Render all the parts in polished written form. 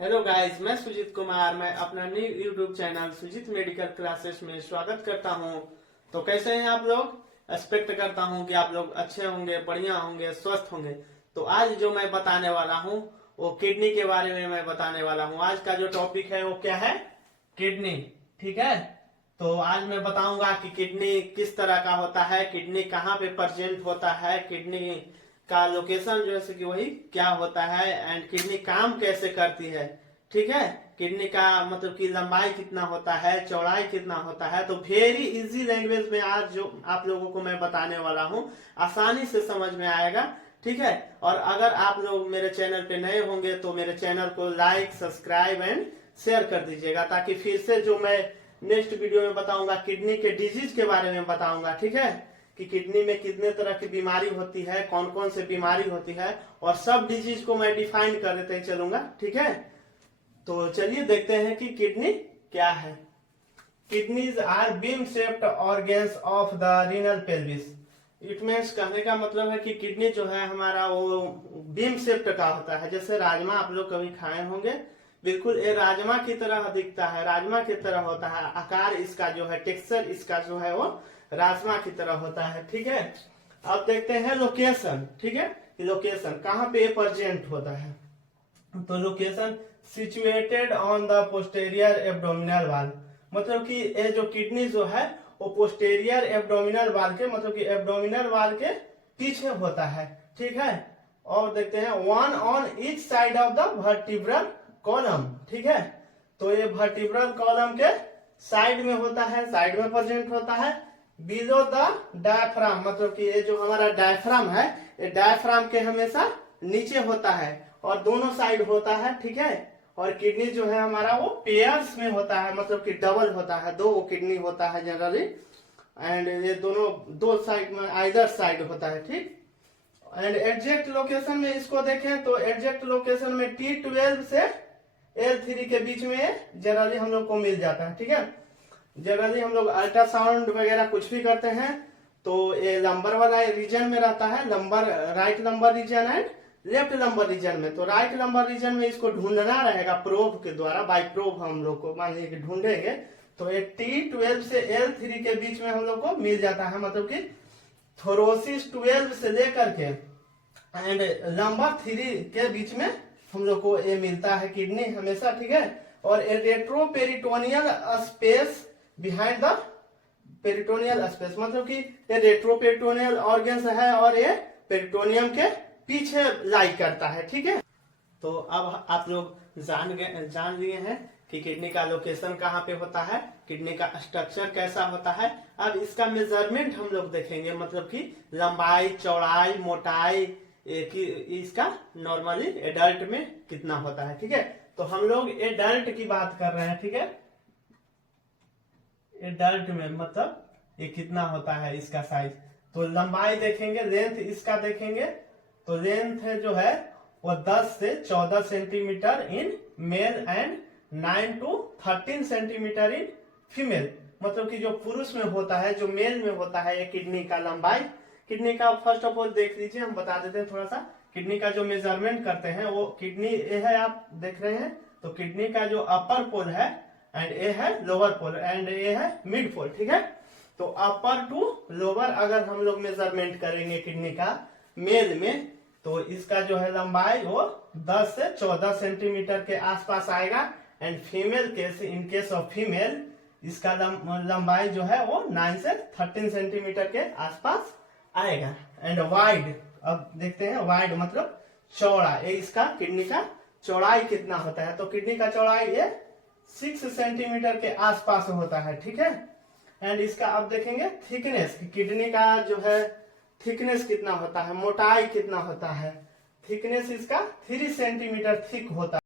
Hello guys, मैं सुजीत कुमार। मैं अपना new YouTube channel Sujeet medical classes में स्वागत करता हूं। तो कैसे हैं आप लोग? एक्सपेक्ट करता हूं कि आप लोग अच्छे होंगे, बढ़िया होंगे, स्वस्थ होंगे। तो आज जो मैं बताने वाला हूं वो किडनी के बारे में मैं बताने वाला हूं। आज का जो टॉपिक है वो क्या है? किडनी। ठीक है। तो आज मैं बताऊंगा कि किडनी किस तरह का होता है, किडनी कहाँ पे प्रेजेंट होता है, किडनी का लोकेशन जो है कि वही क्या होता है, एंड किडनी काम कैसे करती है। ठीक है। किडनी का मतलब कि लंबाई कितना होता है, चौड़ाई कितना होता है। तो वेरी इजी लैंग्वेज में आज जो आप लोगों को मैं बताने वाला हूँ, आसानी से समझ में आएगा। ठीक है। और अगर आप लोग मेरे चैनल पे नए होंगे तो मेरे चैनल को लाइक, सब्सक्राइब एंड शेयर कर दीजिएगा, ताकि फिर से जो मैं नेक्स्ट वीडियो में बताऊंगा किडनी के डिजीज के बारे में बताऊंगा। ठीक है। कि किडनी में कितने तरह की बीमारी होती है, कौन कौन से बीमारी होती है, और सब डिजीज को मैं डिफाइन कर देते चलूंगा। ठीक है। तो चलिए देखते हैं कि किडनी क्या है। Kidneys are bean shaped organs of the renal pelvis. It means, कहने का मतलब है कि किडनी जो है हमारा वो बीम शेप्ड का होता है। जैसे राजमा आप लोग कभी खाए होंगे, बिल्कुल ये राजमा की तरह दिखता है, राजमा की तरह होता है। आकार इसका जो है, टेक्सचर इसका जो है वो राजमा की तरह होता है। ठीक है। अब देखते हैं लोकेशन। ठीक है। लोकेशन कहाँ पे प्रेजेंट होता है। तो location situated on the posterior abdominal वाल। मतलब कि ये जो किडनी जो है वो पोस्टेरियर एब्डोमिनल वाल के, मतलब कि एब्डोमिनल वाल के पीछे होता है। ठीक है। और देखते हैं one on each side of the vertebral column. ठीक है। तो ये वर्टिब्रल कॉलम के साइड में होता है, साइड में प्रेजेंट होता है। बिलो द डायफ्राम, मतलब कि ये जो हमारा डायफ्राम है, ये डायफ्राम के हमेशा नीचे होता है और दोनों साइड होता है। ठीक है। और किडनी जो है हमारा वो पेयर्स में होता है, मतलब कि डबल होता है, दो किडनी होता है जनरली। एंड ये दोनों दो साइड में, आइदर साइड होता है। ठीक। एंड एग्जैक्ट लोकेशन में इसको देखें तो एग्जैक्ट लोकेशन में T12 से L3 के बीच में जनरली हम लोग को मिल जाता है। ठीक है। जनरली हम लोग अल्ट्रासाउंड वगैरह कुछ भी करते हैं तो ये लंबर वाला रीजन में रहता है, lumbar, right lumbar region and left lumbar region में। तो राइट लंबर रीजन में इसको ढूंढना रहेगा प्रोब के द्वारा, बाय प्रोब हम लोग को मान लीजिए ढूंढेंगे तो ये T12 से L3 के बीच में हम लोग को मिल जाता है। मतलब कि थोरोसिस 12 से लेकर के एंड लंबर 3 के बीच में हम लोग को ये मिलता है किडनी हमेशा। ठीक है। और retroperitoneal space behind the peritoneal space, मतलब कि ये रेट्रोपेरिटोनियल ऑर्गन्स है और ये पेरिटोनियम के पीछे लाई करता है। ठीक है। तो अब आप लोग जान लिए हैं कि किडनी का लोकेशन कहाँ पे होता है, किडनी का स्ट्रक्चर कैसा होता है। अब इसका मेजरमेंट हम लोग देखेंगे, मतलब कि लंबाई, चौड़ाई, मोटाई, कि इसका नॉर्मली एडल्ट में कितना होता है। ठीक है। तो हम लोग एडल्ट की बात कर रहे हैं। ठीक है। एडल्ट में मतलब ये कितना होता है इसका साइज। तो लंबाई देखेंगे, लेंथ इसका देखेंगे तो लेंथ है जो है वो 10 से 14 centimetre in male and 9 to 13 centimetre in female. मतलब कि जो पुरुष में होता है, जो मेल में होता है, ये किडनी का लंबाई। किडनी का फर्स्ट ऑफ ऑल देख लीजिए, हम बता देते हैं थोड़ा सा। किडनी का जो मेजरमेंट करते हैं वो किडनी ये है, आप देख रहे हैं। तो किडनी का जो अपर पोल है एंड ए है लोअर पोल एंड ए है मिड पोल। ठीक है। तो अपर टू लोअर अगर हम लोग मेजरमेंट करेंगे किडनी का मेल में, तो इसका जो है लंबाई वो 10 से 14 सेंटीमीटर के आसपास आएगा। And female case, in case of female, इसका लंबाई जो है वो 9 से 13 सेंटीमीटर के आसपास आएगा। एंड वाइड, अब देखते हैं वाइड मतलब चौड़ा, ये इसका किडनी का चौड़ाई कितना होता है। तो किडनी का चौड़ाई ये 6 सेंटीमीटर के आसपास होता है। ठीक है। एंड इसका अब देखेंगे थिकनेस, किडनी का जो है थिकनेस कितना होता है, मोटाई कितना होता है। थिकनेस इसका 3 सेंटीमीटर थिक होता है।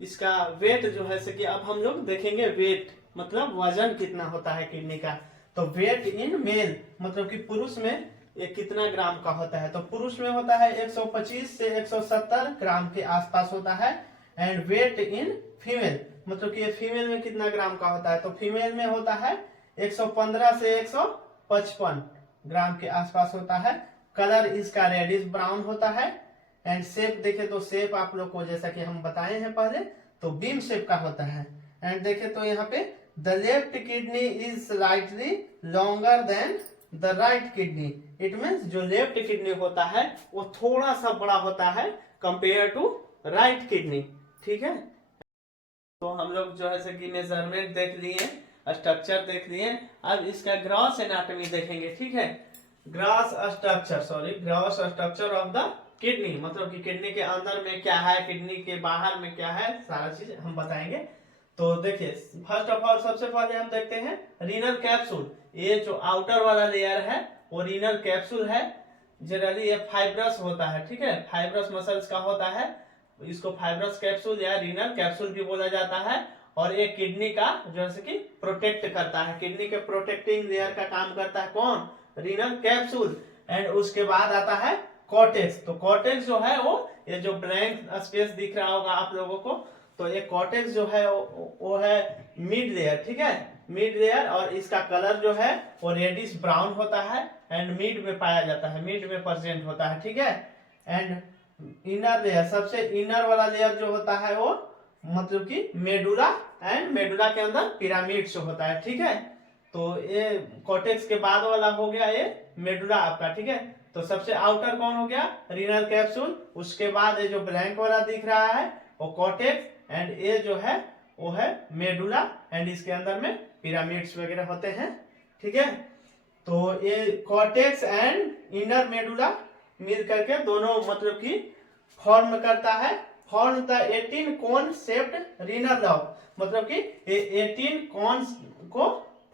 इसका वेट जो है कि अब हम लोग देखेंगे वेट, मतलब वजन कितना होता है किडनी का। तो वेट इन मेल, मतलब कि पुरुष में ये कितना ग्राम का होता है। तो पुरुष में होता है 125 से 170 ग्राम के आसपास होता है। एंड वेट इन फीमेल, मतलब कि ये फीमेल में कितना ग्राम का होता है। तो फीमेल में होता है 115 से 155 ग्राम के आसपास होता है। कलर इसका रेडिश ब्राउन होता है। एंड शेप देखे तो शेप आप लोग को जैसा कि हम बताए हैं पहले तो बीम शेप का होता है। एंड देखे तो यहाँ पे the left kidney is slightly longer than the right kidney. It means जो लेफ्ट किडनी होता है वो थोड़ा सा बड़ा होता है कंपेयर टू राइट किडनी। ठीक है, तो हम लोग जो है कि मेजरमेंट देख लिए, स्ट्रक्चर देख लिए, अब इसका ग्रॉस एनाटॉमी देखेंगे। ठीक है, gross structure of the kidney, मतलब कि किडनी के अंदर में क्या है, किडनी के बाहर में क्या है, सारा चीज हम बताएंगे। तो देखिए फर्स्ट ऑफ ऑल सबसे पहले हम देखते हैं रीनल कैप्सूल। ये जो आउटर वाला लेयर है वो रीनल कैप्सूल है। जनरली ये फाइब्रस होता है। ठीक है, फाइब्रस मसल्स का होता है, इसको फाइब्रस कैप्सूल या रीनल कैप्सूल भी बोला जाता है। और ये किडनी का जो है कि प्रोटेक्ट करता है, किडनी के प्रोटेक्टिंग लेयर का काम करता है कौन, रीनल कैप्सूल। एंड उसके बाद आता है कॉर्टेक्स। तो कॉर्टेक्स जो है वो ये जो ब्लैंक स्पेस दिख रहा होगा आप लोगों को, तो ये कॉर्टेक्स जो है वो है मिड लेयर। ठीक है, मिड लेयर, और इसका कलर जो है वो रेडिश ब्राउन होता है एंड मिड में पाया जाता है, मिड में प्रेजेंट होता है। ठीक है, एंड इनर लेयर, सबसे इनर वाला लेयर जो होता है वो मतलब कि मेडुला, एंड मेडुला के अंदर पिरामिड्स होता है। ठीक है, तो ये कॉर्टेक्स के बाद वाला हो गया ये मेडुला आपका। ठीक है, तो सबसे आउटर कौन हो गया, रीनल कैप्सूल। उसके बाद ये जो ब्लैंक वाला दिख रहा है वो कॉर्टेक्स, एंड ये जो है वो है मेडुला, एंड इसके अंदर में पिरामिड्स वगैरह होते हैं। ठीक है, तो ये कॉर्टेक्स एंड इनर मेडुला मिल करके दोनों मतलब कि फॉर्म करता है, form the 18 cone shaped renal lobe, मतलब कि 18 कॉन को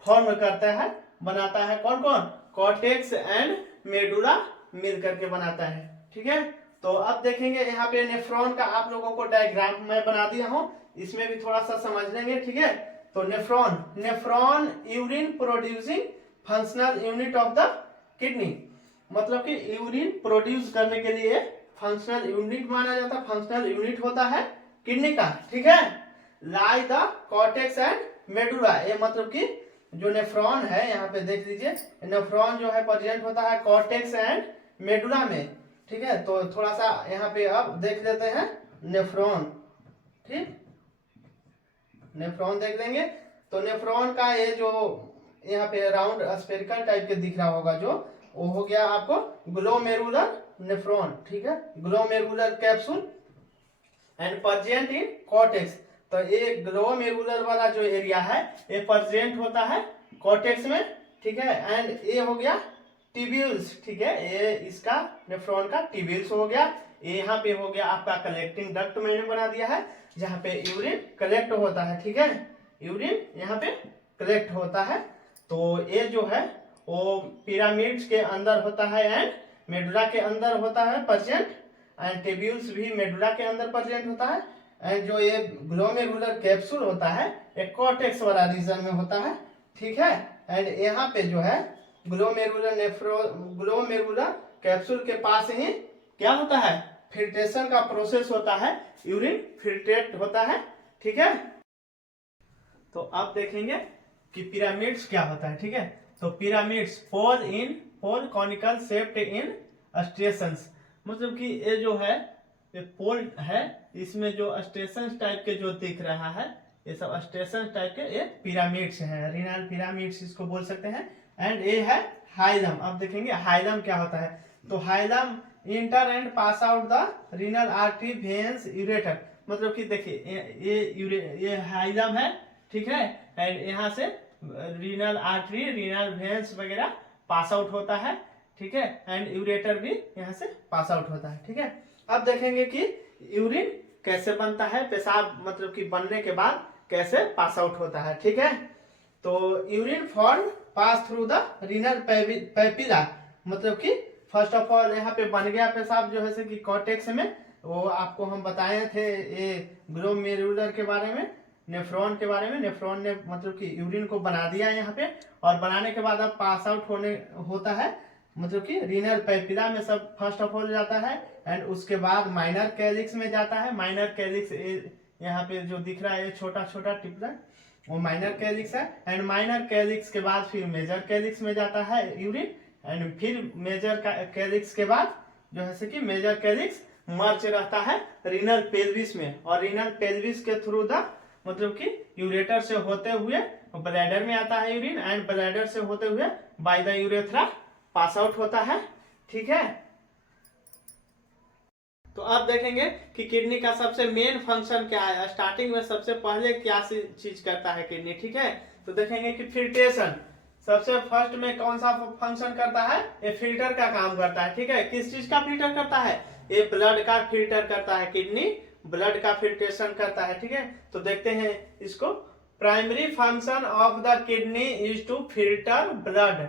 फॉर्म करता है, बनाता है कौन कौन, कॉर्टेक्स एंड मेडुला मिल करके बनाता है। ठीक है, तो अब देखेंगे यहाँ पे नेफ्रॉन का आप लोगों को डायग्राम मैं बना दिया हूँ, इसमें भी थोड़ा सा समझ लेंगे। ठीक है, तो nephron urine producing functional unit of the kidney, मतलब कि यूरिन प्रोड्यूस करने के लिए फंक्शनल यूनिट माना जाता है, फंक्शनल यूनिट होता है किडनी का। ठीक है, लाई द कॉर्टेक्स एंड मेडुला, ये मतलब कि जो नेफ्रॉन है यहाँ पे देख लीजिए, नेफ्रॉन जो है प्रेजेंट होता है कॉर्टेक्स एंड मेडुला में। ठीक है, तो थोड़ा सा यहाँ पे अब देख लेते हैं नेफ्रॉन। ठीक, नेफ्रॉन देख लेंगे, तो नेफ्रॉन का ये जो यहाँ पे राउंड स्फेरिकल टाइप के दिख रहा होगा जो, वो हो गया आपको ग्लोमेरुलर नेफ्रॉन। ठीक है, glomerular capsule and present in cortex. तो ये ग्लोमेरुलर वाला जो एरिया है ये प्रेजेंट होता है कॉर्टेक्स में। ठीक है, एंड ये हो गया टिब्यूल्स। ठीक है, ये इसका नेफ्रॉन का टिब्यूल्स हो गया। ये यहाँ पे हो गया आपका कलेक्टिंग डक्ट, मैंने बना दिया है जहाँ पे यूरिन कलेक्ट होता है। ठीक है, यूरिन यहाँ पे कलेक्ट होता है। तो ये जो है वो पिरामिड्स के अंदर होता है एंड मेडुला के अंदर होता है प्रेजेंट, एंड टिब्यूल्स भी मेडुला के अंदर प्रेजेंट होता है। एंड जो ये ग्लोमेरुलर कैप्सूल होता है एक कॉर्टेक्स वाला रीजन में होता है। ठीक है, एंड यहाँ पे जो है ग्लोमेरुलर कैप्सूल के पास ही क्या होता है, फिल्ट्रेशन का प्रोसेस होता है, यूरिन फिल्ट्रेट होता है। ठीक है, तो आप देखेंगे कि पिरामिड्स क्या होता है। ठीक है, तो pyramids pole conical shaped in stations, मतलब कि ये जो है ये पोल है, इसमें जो स्टेशन टाइप के जो दिख रहा है ये सब स्टेशन टाइप के ये पिरामिड्स हैं, रीनल पिरामिड्स इसको बोल सकते हैं। एंड ये है हाइलम। अब देखेंगे हाइलम क्या होता है, तो hilum inter and pass out the renal artery veins ureter, मतलब कि देखिए ये हाइलम है। ठीक है, एंड यहाँ से रीनल आर्टरी, रीनल वेन्स वगैरह पास आउट होता है। ठीक है, एंड यूरेटर भी यहाँ से पास आउट होता है। ठीक है, अब देखेंगे कि यूरिन कैसे बनता है, पेशाब मतलब कि बनने के बाद कैसे पास आउट होता है। ठीक है, तो urine form pass through the renal papilla, मतलब कि फर्स्ट ऑफ ऑल यहाँ पे बन गया पेशाब जो है कि कॉर्टेक्स में, वो आपको हम बताए थे ये ग्लोमेरुलर के बारे में, नेफ्रॉन के बारे में। नेफ्रॉन ने मतलब कि यूरिन को बना दिया यहाँ पे, और बनाने के बाद अब पास आउट होता है, मतलब कि रीनल पैपिला में सब फर्स्ट ऑफ ऑल जाता है, एंड उसके बाद माइनर कैलिक्स में जाता है। माइनर कैलिक्स यहाँ पे जो दिख रहा है ये छोटा छोटा टिपला, वो माइनर कैलिक्स है। एंड माइनर कैलिक्स के बाद फिर मेजर कैलिक्स में जाता है यूरिन, एंड फिर मेजर कैलिक्स के बाद जो है कि मेजर कैलिक्स मर्ज रहता है रीनल पेल्विस में, और रीनल पेल्विस के थ्रू द मतलब कि यूरेटर से होते हुए ब्लैडर में आता है यूरिन, एंड ब्लैडर से होते हुए by the urethra pass out होता है। ठीक है, तो अब देखेंगे कि किडनी का सबसे मेन फंक्शन क्या है। स्टार्टिंग में सबसे पहले क्या चीज करता है किडनी। ठीक है, तो देखेंगे कि फिल्ट्रेशन सबसे फर्स्ट में कौन सा फंक्शन करता है, ये फिल्टर का काम करता है। ठीक है, किस चीज का फिल्टर करता है, ये ब्लड का फिल्टर करता है, किडनी ब्लड का फिल्ट्रेशन करता है। ठीक है, तो देखते हैं इसको। Primary function of the kidney is to filter blood.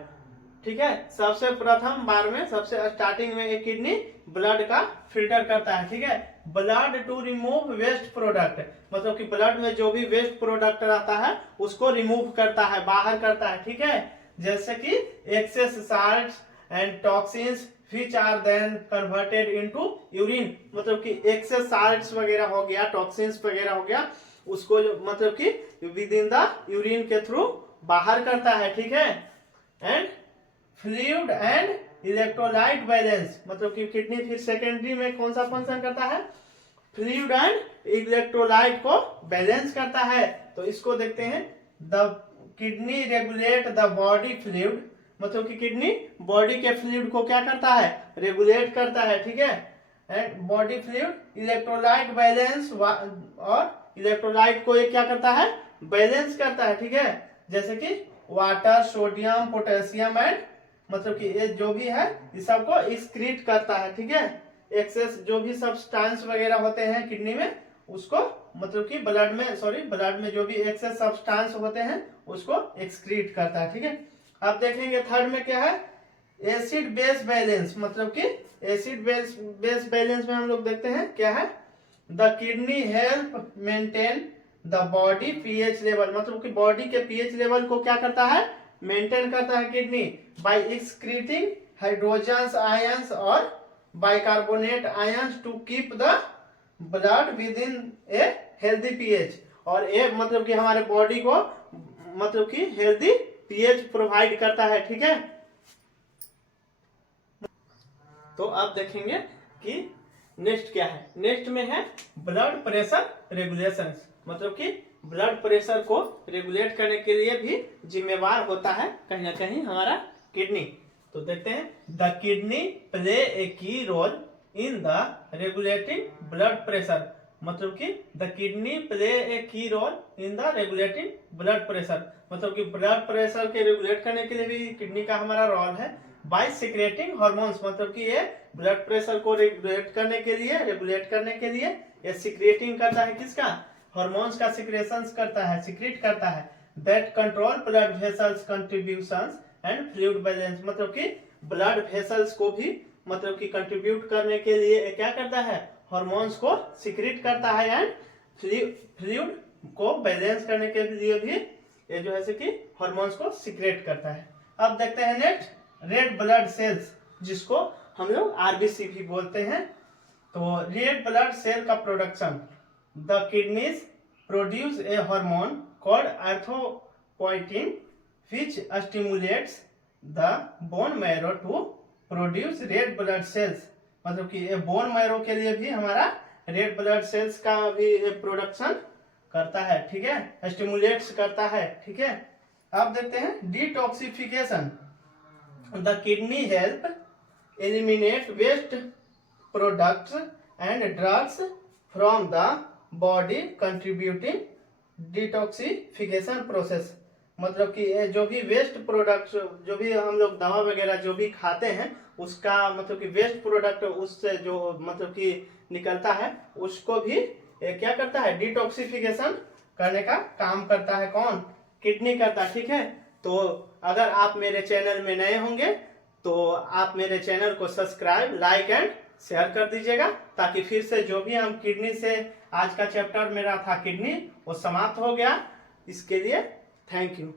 ठीक है, सबसे प्रथम बार में सबसे स्टार्टिंग में एक किडनी ब्लड का फिल्टर करता है। ठीक है, blood to remove waste product, मतलब कि ब्लड में जो भी वेस्ट प्रोडक्ट रहता है उसको रिमूव करता है, बाहर करता है। ठीक है, जैसे कि excess salts and toxins which are then converted into urine, मतलब कि एक्सेस साल्ट्स वगैरह हो गया, टॉक्सिन्स वगैरह हो गया, उसको मतलब कि विद इन द यूरिन के थ्रू बाहर करता है। ठीक है, and fluid and electrolyte balance, मतलब कि किडनी फिर सेकेंडरी में कौन सा फंक्शन करता है, फ्लूइड एंड इलेक्ट्रोलाइट को बैलेंस करता है। तो इसको देखते हैं। The kidney regulate the body fluid, मतलब कि किडनी बॉडी के फ्लूइड को क्या करता है, रेगुलेट करता है। ठीक है, and body fluid electrolyte balance, और इलेक्ट्रोलाइट को ये क्या करता है, बैलेंस करता है। ठीक है, जैसे कि वाटर, सोडियम, पोटेशियम एंड, मतलब कि ये जो भी है इस सबको एक्सक्रीट करता है। ठीक है, एक्सेस जो भी सब्सटेंस वगैरह होते हैं किडनी में उसको, मतलब कि ब्लड में जो भी एक्सेस सब्सटेंस होते हैं उसको एक्सक्रीट करता है। ठीक है, अब देखेंगे थर्ड में क्या है, एसिड बेस बैलेंस, मतलब कि एसिड बेस बैलेंस में हम लोग देखते हैं क्या है, the kidney help maintain the body pH level, मतलब कि बॉडी के पीएच लेवल को क्या करता है, मेंटेन करता है kidney by excreting hydrogens ions और bicarbonate ions to keep the blood within a healthy pH, और ये मतलब कि हमारे बॉडी को मतलब कि हेल्दी पीएच प्रोवाइड करता है। ठीक है, तो अब देखेंगे कि नेक्स्ट क्या है। नेक्स्ट में है ब्लड प्रेशर रेगुलेशन, मतलब कि ब्लड प्रेशर को रेगुलेट करने के लिए भी जिम्मेवार होता है कहीं ना कहीं हमारा किडनी। तो देखते हैं, the kidney play a key role in the regulating blood pressure, मतलब कि the kidney play a key role in the regulating blood pressure, मतलब कि ब्लड प्रेशर के रेगुलेट करने के लिए भी किडनी का हमारा रोल है। बाय सिक्रेटिंग हार्मोन्स, मतलब कि ये ब्लड प्रेशर को रेगुलेट करने के लिए ये सिक्रेटिंग करता है, किसका, हार्मोन्स का सिक्रेशंस करता है, सिक्रेट करता है, that control blood vessels contributions and fluid balance, मतलब कि ब्लड वेसल्स को भी मतलब कि कंट्रीब्यूट करने के लिए क्या करता है, हार्मोन्स को सिक्रेट करता है, एंड फ्लूइड को बैलेंस करने के लिए भी ये जो है कि हार्मोन्स को सिक्रेट करता है। अब देखते हैं नेक्स्ट, रेड ब्लड सेल्स, जिसको हम लोग आरबीसी भी बोलते हैं। तो रेड ब्लड सेल का production, the kidneys produce a hormone called erythropoietin which stimulates the bone marrow to produce red blood cells, मतलब कि ये बोन मैरो के लिए भी हमारा रेड ब्लड सेल्स का भी प्रोडक्शन करता है। ठीक है, स्टिमुलेट्स करता है। ठीक है, अब देखते हैं detoxification, the kidney help eliminate waste products and drugs from the body contributing detoxification process, मतलब कि जो भी वेस्ट प्रोडक्ट्स, जो भी हम लोग दवा वगैरह जो भी खाते हैं उसका मतलब कि वेस्ट प्रोडक्ट उससे जो मतलब कि निकलता है उसको भी क्या करता है, डिटॉक्सिफिकेशन करने का काम करता है। कौन, किडनी करता है। ठीक है, तो अगर आप मेरे चैनल में नए होंगे तो आप मेरे चैनल को सब्सक्राइब, लाइक एंड शेयर कर दीजिएगा, ताकि फिर से जो भी हम किडनी से, आज का चैप्टर मेरा था किडनी, वो समाप्त हो गया। इसके लिए थैंक यू।